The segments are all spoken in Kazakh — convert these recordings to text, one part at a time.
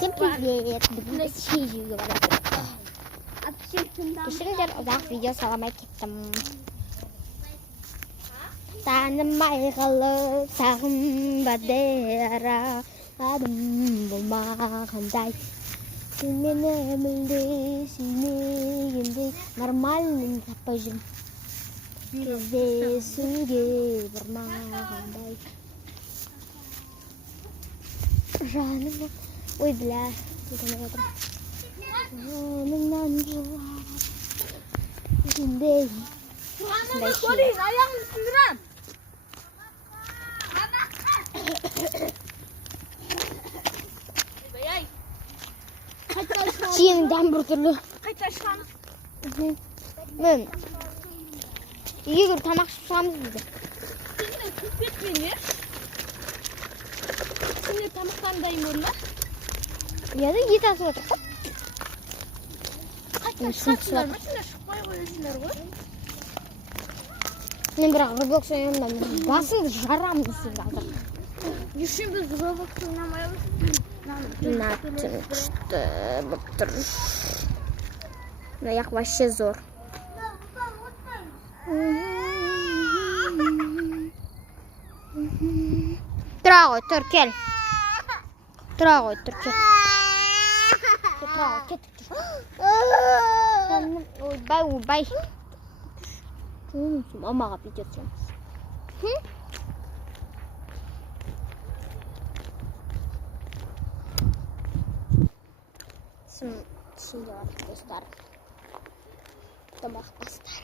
Всем привет! Бүгін біз шей жеуге барады. Кешіріңдер, ұзақ видео саламай кеттім. Танымай қалып сағынбады арадым болмағандай. Сен мені мүлде сүймегендей нормальным таппай жүрмін. Кездесуге бармағандай. Жаным, ой, бля, жанымнан жылап жүргендей. Аяғын сындырам. Чиеңден бір түрлі. Қайта шығамыз. Мен үйге кіріп тамақ ішіп шығамыз бізде. Сенен көпет мене. Сенде тамақтан дайын болды ма? Яда ет асып отыр ғой. Қайта шығасыңдар ма? Сендер шықпай қойысыңдар ғой. Мен бірақ Roblox ойнамын. Басыңды жарамын сен қазір. Үшін біз Roblox ойнамаймыз. Натын күшті болып тұр. Аяқ вообще зор. Тұра ғой, тұр, кел. Тұра ғой, тұр, кел. Тұра ғой, кеттік тұр. Ойбай, ойбай. Мамаға видео түсіреміз. Şimdi var dostlar. Tamaqpaslar.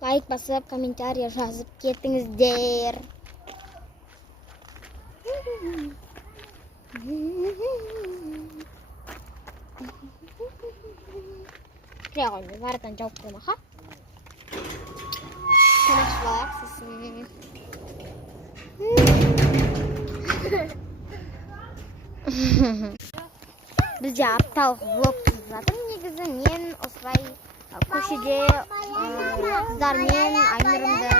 Like basıp, komentariya жазып кетіңіздер. Кіре қоймай, барадан жауып қоймаға. Тамақшылар сізін. Бізде апталық влог түсіп жатыр. Негізі мен осылай көшеде қыздармен Айнұрымды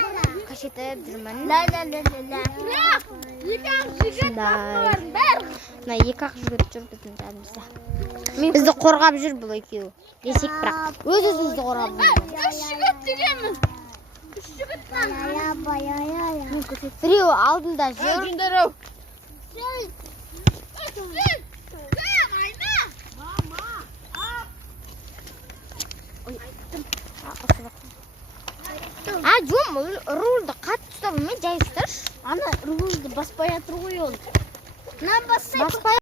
қашетіп жүрмін. Екі-ақ жігіт жүр біздің жанымызда. Бізді қорғап жүр бұл екеуі. Десек бірақ өз-өзімізді қорғап жүр. Үш жігіт дегенмін. Үш жігіт Біреуі алдында жүр. Жүндіру. Жом, рулды қатты ұстап алмай жай ұсташ. Ана рулды баспай атыр ғой ол. Баспай